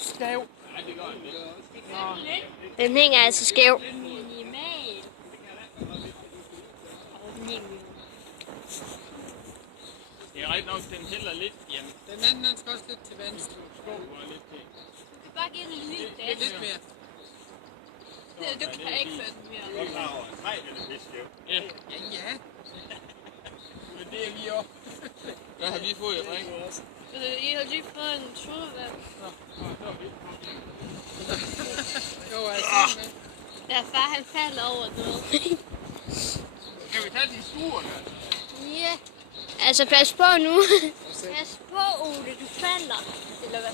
skæv. Den hænger altså skæv. Minimal. Det er rigtig nok, den hælder lidt. Jamen, den anden den skal også lidt til venstre. Skål og lidt til. Du kan bare give den en lille dash. Lidt mere. Du kan ikke føre den mere. Godt klar over, at nej, den er vist skæv. Ja. Ja. Men det er vi også. Hvad har vi fået, dreng? I har lige fået en sodavand. Jo, altså med. Ja, far han falder over noget. Kan vi tage de store der? Ja. Altså pas på nu. Pas på, Ole, du falder. Eller hvad?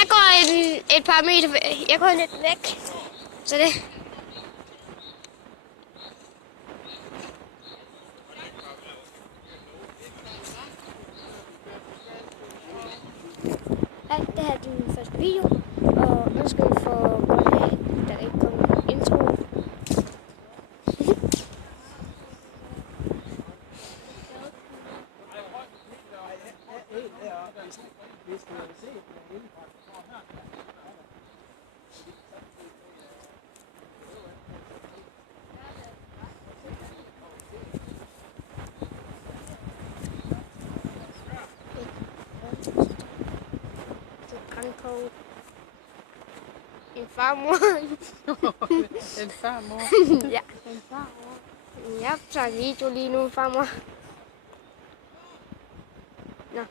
Jeg går et par meter. Jeg går lidt væk. Så det. Hej, det her er din første video, og nu skal vi få godt af, der ikke kommer en intro. På en farmor. En farmor. Ja. En farmor. Jeg tager video lige nu, farmor. Nå.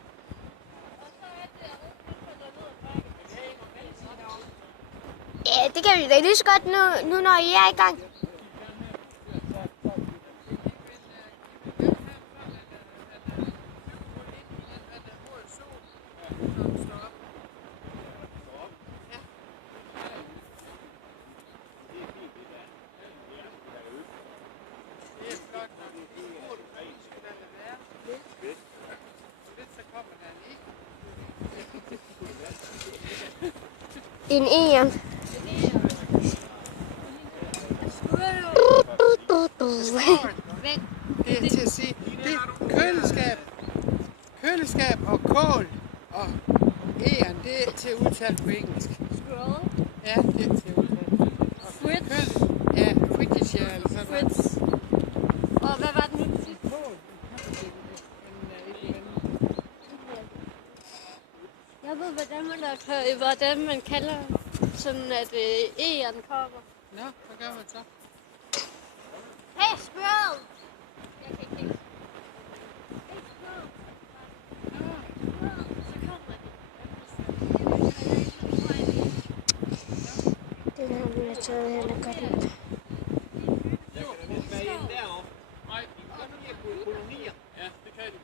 Ja, det kan vi da lige så godt nu når I er i gang. En en. Det er til at sige, det er køleskab og kål og æren, det er til at udtale på engelsk. Scroll. Ja, det er til at udtale. Fritz. Ja, Fritzshire eller sådan noget. Fritz. Og hvad var den nu? Kål. Jeg ved, hvordan man kalder sådan, at æren kommer. Nå, hvad gør man så? Hey, squirrel! Jeg kan ikke lide. Hey, squirrel! Så kommer det. Den her vi har taget heller godt ud. Ja, det kan de.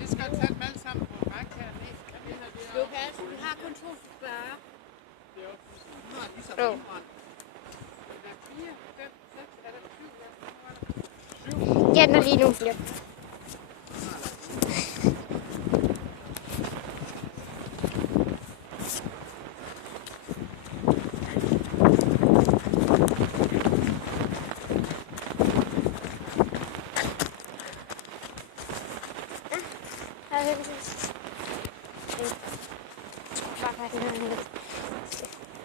Vi skal tage dem alle sammen på række hernede. Lukas, vi har kun 2 spørger. Nu er de så Jo. indbrændt. Er der 4, 5, 6, er der 7? Ja, den er lige nu. Ja.